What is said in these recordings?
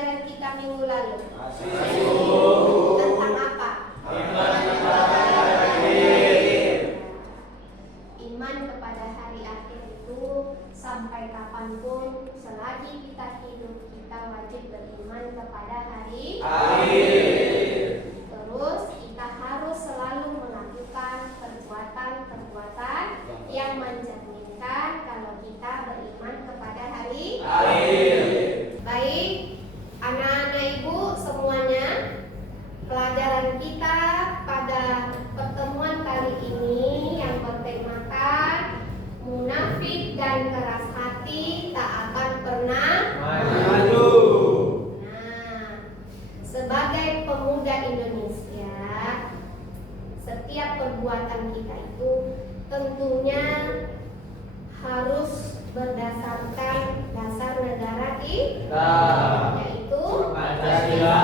pelajaran kita minggu lalu? Masuk. Tentang apa? Iman kepada hari akhir. Iman kepada hari akhir itu sampai kapanpun selagi kita hidup kita wajib beriman kepada hari Akhir. Terus kita harus selalu melakukan perbuatan-perbuatan yang mencerminkan kalau kita beriman kepada hari Akhir. Baik, anak-anak ibu semuanya, pelajaran kita pada pertemuan kali ini yang bertemakan munafik dan keras hati tak akan pernah Maju. Nah, sebagai pemuda Indonesia, setiap perbuatan kita itu tentunya harus berdasarkan dasar negara kita, yaitu Pancasila.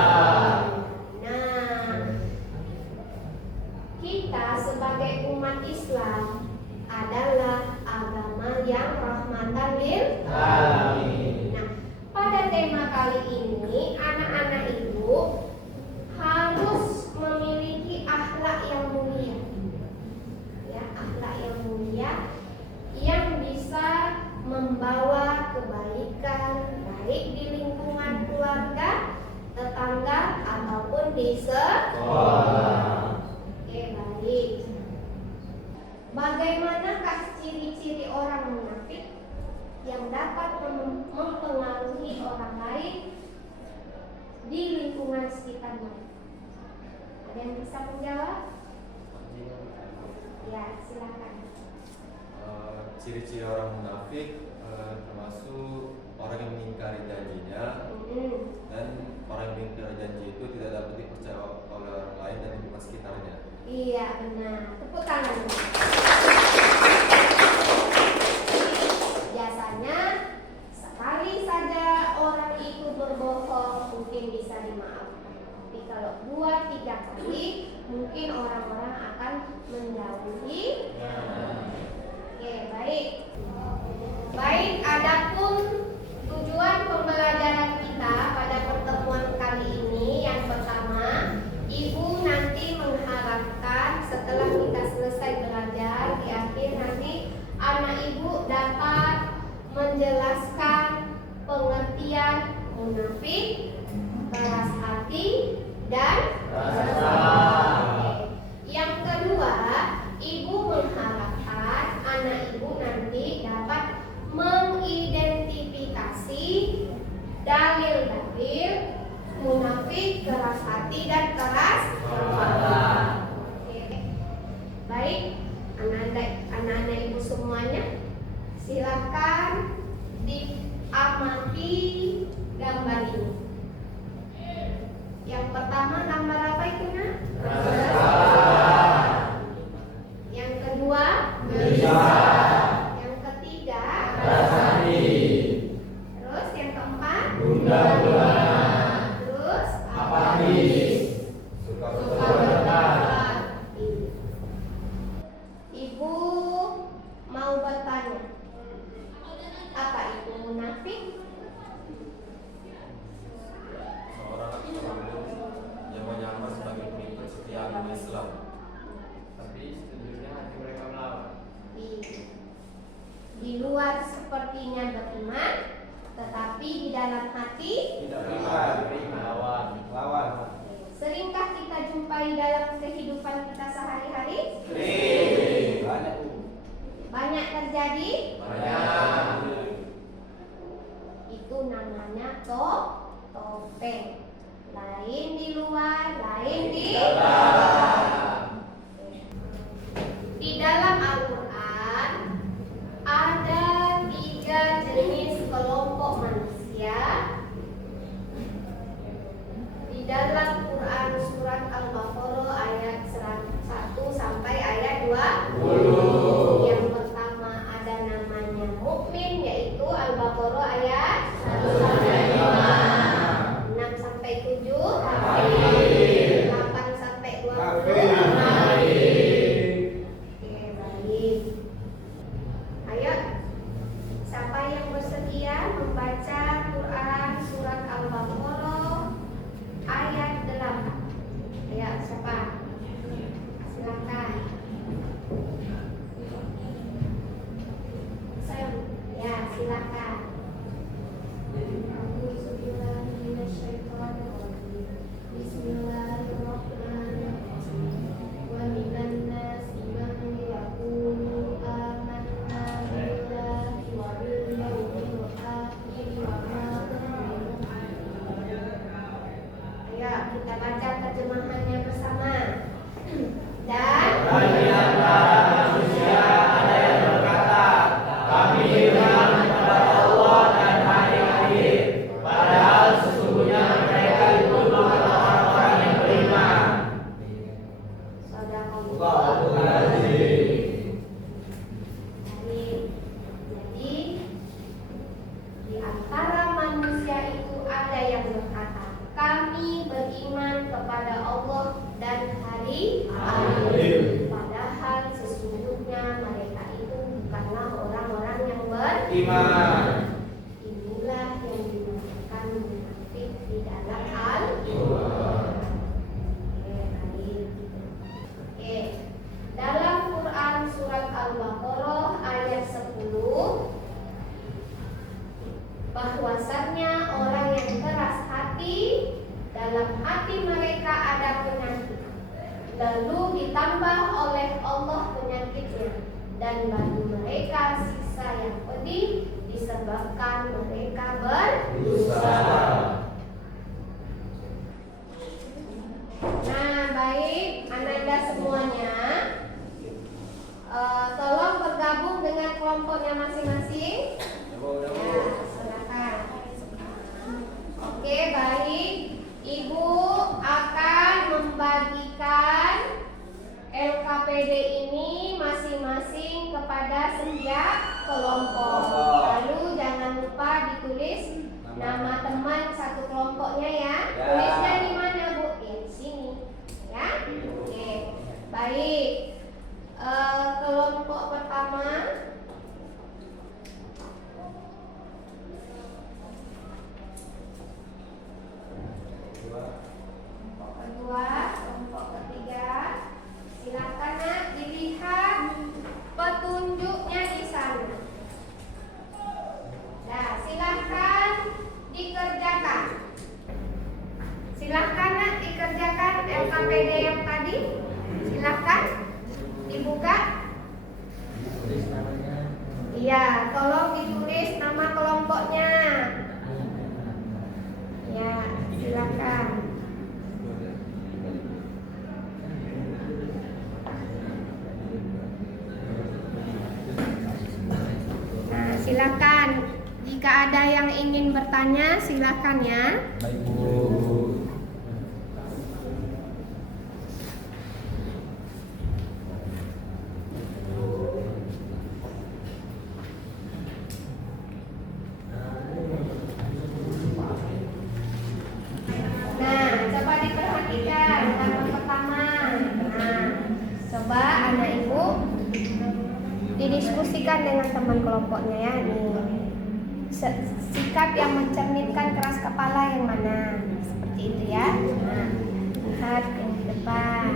Nah, kita sebagai umat Islam adalah agama yang rahmatan lil Alamin. Nah, pada tema kali ini anak-anak ibu harus memiliki akhlak yang mulia. Ya, akhlak yang mulia yang bisa membawa kebaikan baik di lingkungan keluarga, tetangga ataupun di sekolah. Oke, baik. Bagaimanakah ciri-ciri orang munafik yang dapat mempengaruhi orang lain di lingkungan sekitarnya? Ada yang bisa menjawab? Ya, silakan. Ciri-ciri orang munafik termasuk orang yang mengingkari janjinya dan orang yang mengingkari janji itu tidak dapat dipercaya oleh orang lain dan lingkungan sekitarnya. Iya, benar. Tepuk tangan. Biasanya sekali saja orang itu berbohong mungkin bisa dimaafkan. Tapi kalau 2-3 kali mungkin orang-orang akan menjauhi. Oke, baik. Baik, adapun tujuan pembelajaran kita pada pertemuan kali ini yang pertama, ibu nanti mengharapkan setelah kita selesai belajar di akhir nanti anak ibu dapat menjelaskan pengertian munafik, keras hati, dan Oke. Yang kedua, ibu mengharapkan anak ibu nanti dapat mengidentifikasi dalil-dalil munafik, keras hati, dan keras kepala. Oke. Baik, anak-anak ibu semuanya, silakan diamati gambar ini. Yang pertama gambar apa itu, Nak? Yang kedua, yang ketiga, terus yang keempat, terus suka berdebat. Ibu mau bertanya, apa itu munafik? kepada Allah dan hari akhir. Padahal sesungguhnya mereka itu bukanlah orang-orang yang beriman. Inilah yang dinamakan munafik di dalam Al-Quran. Dalam Quran surat Al-Baqarah ayat 10, bahwasannya orang yang keras hati, dalam hati mereka ada penyakit, lalu ditambah oleh Allah penyakitnya, dan bagi mereka siksa yang pedih disebabkan mereka berdosa. Nah, baik, Ananda semuanya, tolong bergabung dengan kelompoknya masing-masing. Ya, silakan. Oke, baik. Ibu akan membagikan LKPD ini masing-masing kepada setiap kelompok. Lalu jangan lupa ditulis nama teman satu kelompoknya ya. Tulisnya di mana, Bu? Di sini. Ya. Oke. Baik. Kelompok pertama. Kelompok kedua, kelompok ketiga. Silakan Nak, dilihat petunjuknya di sana. Nah, silakan dikerjakan. Silakan Nak, dikerjakan LKPD yang tadi. Silakan dibuka. Iya, tolong ditulis nama kelompoknya. Ya, silakan. Nah, silakan. Jika ada yang ingin bertanya, silakan ya. Baik, Bu. Nah, coba diperhatikan nama pertama. Nah, coba anak ibu didiskusikan dengan teman kelompoknya ya. Nih, sikap yang mencerminkan keras kepala yang mana? Seperti itu ya. Nah, lihat yang di depan.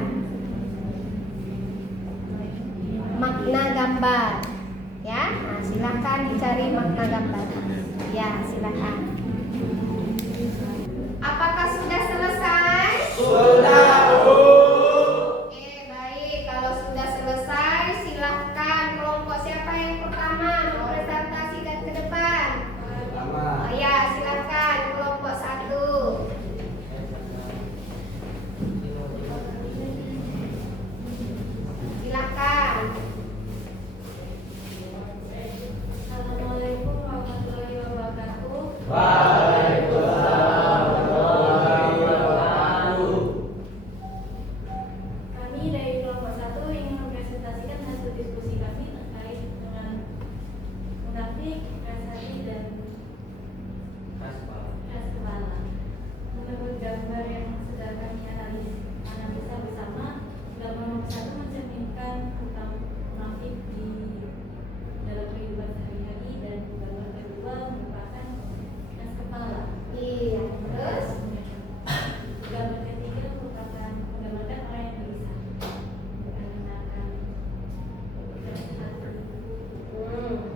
Makna gambar. Ya, nah, silakan dicari makna gambar. Ya, silakan. Apakah sudah selesai? Sudah, Bu. Oke, baik. Kalau sudah selesai, silahkan kelompok siapa yang pertama mempresentasikan ke depan. Oh ya, silahkan kelompok 1. Silahkan. Assalamualaikum warahmatullahi wabarakatuh. Waalaikumsalam warahmatullahi wabarakatuh. Kami dari kelompok 1 ingin mempresentasikan hasil diskusi kami terkait dengan munafik, keras hati, dan keras kepala. Menurut gambar yang sudah kami analisa bersama, gambar nomor 1 mencerminkan tentang munafik di dalam kehidupan sehari-hari, dan gambar kedua merupakan keras kepala. Iya, terus? Gambar ketiga merupakan menggambarkan orang yang gelisah mengenakan keras hati.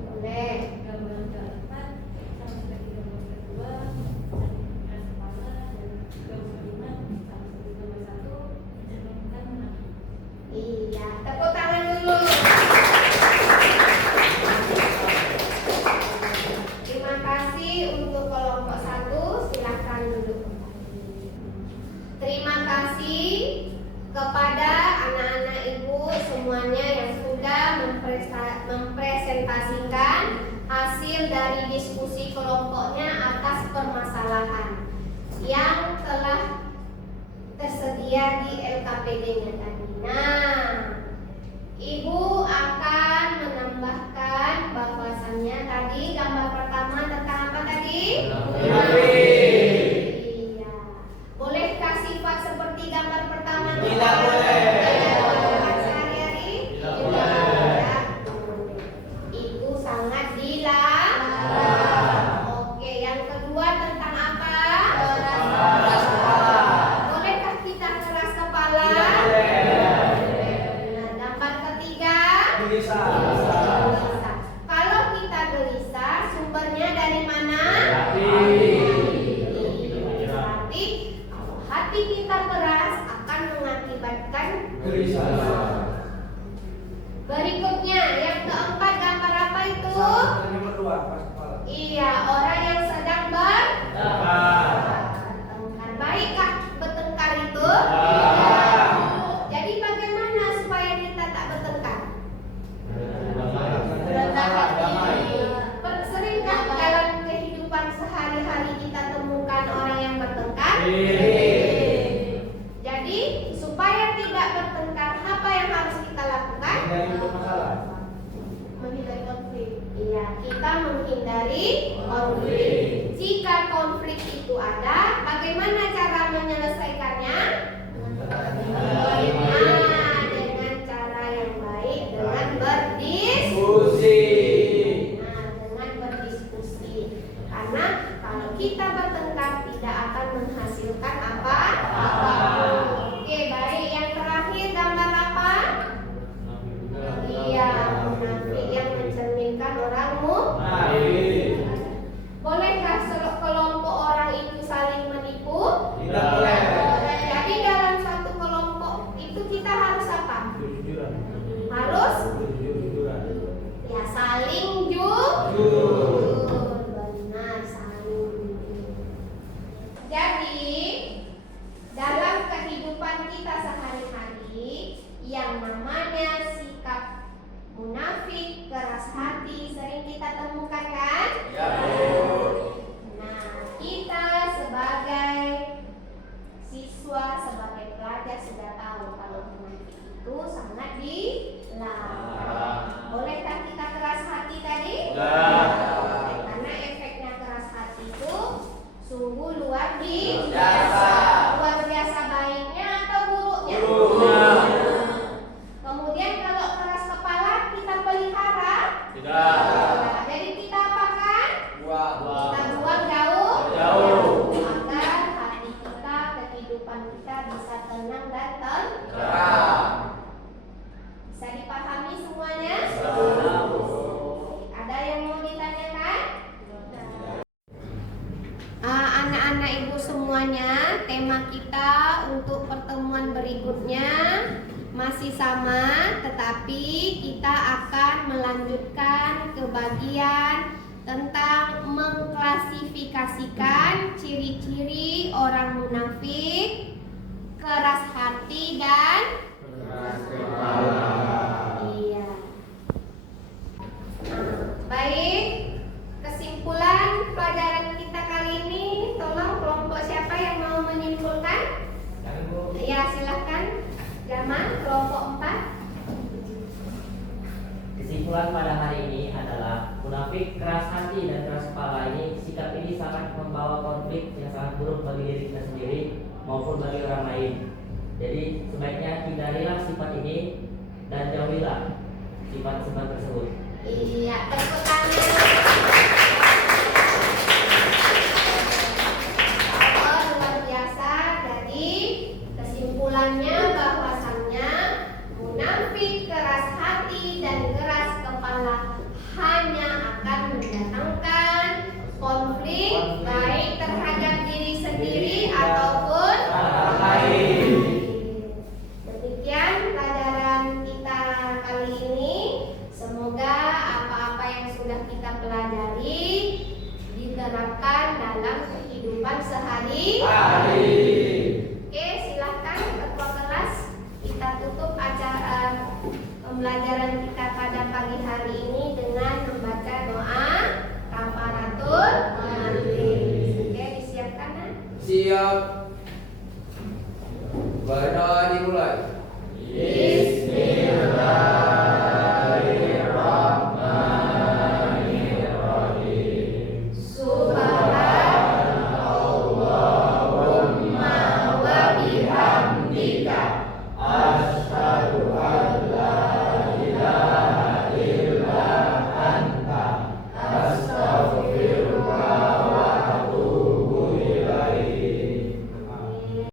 Boleh. Gambar keempat sama seperti gambar kedua keras kepala, dan gambar kelima sama seperti gambar 1 mencerminkan munafik. Iya, tepuk tangan dulu. Terima kasih untuk kelompok 1. Silakan duduk kembali. Terima kasih kepada anak-anak ibu semuanya yang sudah mempresentasikan hasil dari diskusi kelompoknya atas permasalahan yang telah tersedia di LKPD-nya tadi. Nah, ibu akan menambahkan bahwasannya tadi gambar pertama tentang apa tadi? Munafik. Iya. Bolehkah sifat seperti Tetapi kita keras akan mengakibatkan berikutnya. Yang keempat, gambar apa itu? Iya, orang yang sedang bertengkar. Baikkah bertengkar itu? Jadi bagaimana supaya kita tak bertengkar? Rendah hati. Seringkah dalam kehidupan sehari-hari kita temukan orang yang bertengkar? Jadi supaya tidak bertengkar, apa yang harus kita lakukan? Menghindari konflik. Iya, kita menghindari konflik. Jika konflik itu ada, bagaimana cara menyelesaikannya? Dengan cara yang baik, dengan berdiskusi. Dengan berdiskusi. Karena kalau kita bertengkar tidak akan menghasilkan apa-apa. Oke, baik. Yang terakhir, gambar apa? Iya, munafik yang mencerminkan orang munafik. Bolehkah kelompok orang itu saling menipu? Tidak boleh. Jadi dalam satu kelompok itu kita harus apa? Harus ya saling jujur. Benar, saling jujur. Jadi dalam kehidupan kita sehari-hari yang namanya sikap munafik, keras hati sering kita temukan kan? Ya. Nah, kita sebagai siswa, sebagai pelajar sudah tahu kalau munafik itu sangat dilarang. Bolehkah kita keras hati tadi? Karena efeknya keras hati itu sungguh luar biasa. Luar biasa baiknya atau buruknya? Kemudian kalau keras kepala kita pelihara? Tidak. Jadi kita apakan? Kita buang jauh agar hati kita, kehidupan kita bisa tenang dan tentram. Bisa dipahami semuanya? Ada yang mau ditanyakan? Anak-anak ibu semuanya, tema kita untuk pertemuan berikutnya masih sama, tetapi kita akan melanjutkan ke bagian tentang mengklasifikasikan ciri-ciri orang munafik, keras hati dan keras kepala. Iya. Baik, kesimpulan pelajaran kita kali ini, tolong kelompok siapa yang mau menyimpulkan? Ya, silakan. Zaman kelompok 4. Kesimpulan pada hari ini adalah munafik, keras hati dan keras kepala ini, sikap ini sangat membawa konflik yang sangat buruk bagi diri kita sendiri maupun bagi orang lain. Jadi sebaiknya hindarilah sifat ini dan jauhilah sifat-sifat tersebut. Iya, tepuk tangan.